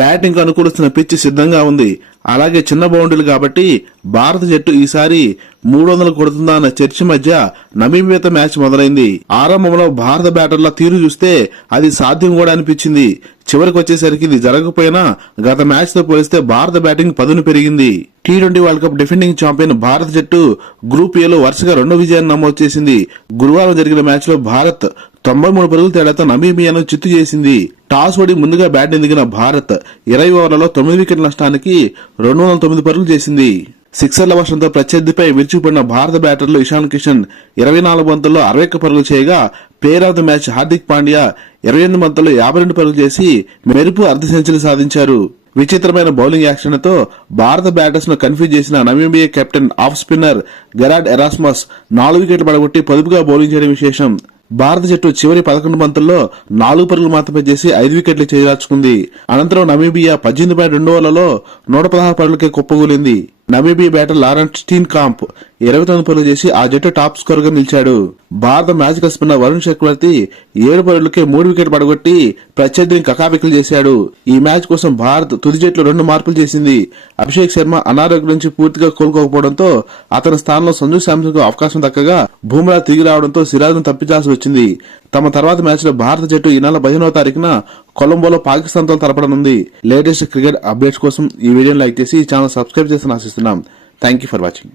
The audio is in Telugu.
బ్యాటింగ్ అనుకూలిస్తున్న పిచ్ సిద్ధంగా ఉంది. అలాగే చిన్న బౌండరీలు కాబట్టి భారత జట్టు ఈసారి మూడు వందలు కొడుతుందా అన్న చర్చ మధ్య నమీబియాతో మ్యాచ్ మొదలైంది. ఆరంభంలో భారత బ్యాటర్ల తీరు చూస్తే అది సాధ్యం కూడా అనిపించింది. చివరికి వచ్చేసరికి ఇది జరగకపోయినా గత మ్యాచ్తో పోలిస్తే భారత బ్యాటింగ్ పదును పెరిగింది. T twenty World Cup defending champion భారత జట్టు గ్రూప్ ఏలో వరుసగా రెండో విజయాన్ని నమోదు చేసింది. గురువారం జరిగిన మ్యాచ్లో భారత్ తొంభై మూడు పరుగుల తేడాతో నమీబియాను చిత్తు చేసింది. టాస్ ఓడి ముందుగా బ్యాట్ దిగిన భారత్ ఇరవై ఓవర్లలో తొమ్మిది వికెట్ల నష్టానికి రెండు వందల తొమ్మిది పరుగులు చేసింది. సిక్సర్ల వర్షంతో ప్రత్యర్థిపై విరుచుకుపడిన భారత బ్యాటర్లు ఇషాన్ కిషన్ ఇరవై నాలుగు బంతుల్లో అరవై ఒక్క పరుగులు చేయగా player of the match Hardik Pandya ఇరవై ఎనిమిది బంతుల్లో యాభై రెండు పరుగులు చేసి మెరుపు అర్ధ సెంచరీ సాధించారు. విచిత్రమైన బౌలింగ్ యాక్షన్తో భారత బ్యాటర్స్ను కన్ఫ్యూజ్ చేసిన Namibia captain off spinner Gerhard Erasmus నాలుగు వికెట్లు పడగొట్టి పొదుపుగా బౌలింగ్ చేయడం విశేషం. భారత జట్టు చివరి పదకొండు బంతుల్లో నాలుగు పరుగులు మాత్రమే చేసి ఐదు వికెట్లు చేజార్చుకుంది. అనంతరం నమీబియా పద్దెనిమిది పాయింట్ రెండు ఓవర్లలో నూట పదహారు పరుగులకే కుప్పగూలింది Namibia batter Lawrence Steenkamp ఇరవై తొమ్మిది పరుగులు చేసి ఆ జట్టు టాప్ స్కోర్గా నిలిచాడు. భారత మ్యాచ్ కలిసిపోయిన వరుణ్ చక్రవర్తి ఏడు పరుగులకే మూడు వికెట్ పడగొట్టి ప్రత్యర్థిని కకాబికలు చేశాడు. ఈ మ్యాచ్ కోసం భారత్ తుది జట్లు రెండు మార్పులు చేసింది. అభిషేక్ శర్మ అనారోగ్యం నుంచి పూర్తిగా కోలుకోకపోవడంతో అతని స్థానంలో సంజు శాంసన్కు అవకాశం దక్కగా బూమ్రా తిరిగి రావడంతో సిరాజ్ను తప్పించాల్సి వచ్చింది. తమ తర్వాత మ్యాచ్లో భారత జట్టు ఈ నెల పదిహేనవ తారీఖున కొలంబోలో పాకిస్తాన్తో తలపడనుంది లేటెస్ట్ క్రికెట్ అప్డేట్స్ కోసం ఈ వీడియోని లైక్ చేసి ఈ ఛానల్ సబ్స్క్రైబ్ చేసి ఆశిస్తున్నాం. Thank you for watching.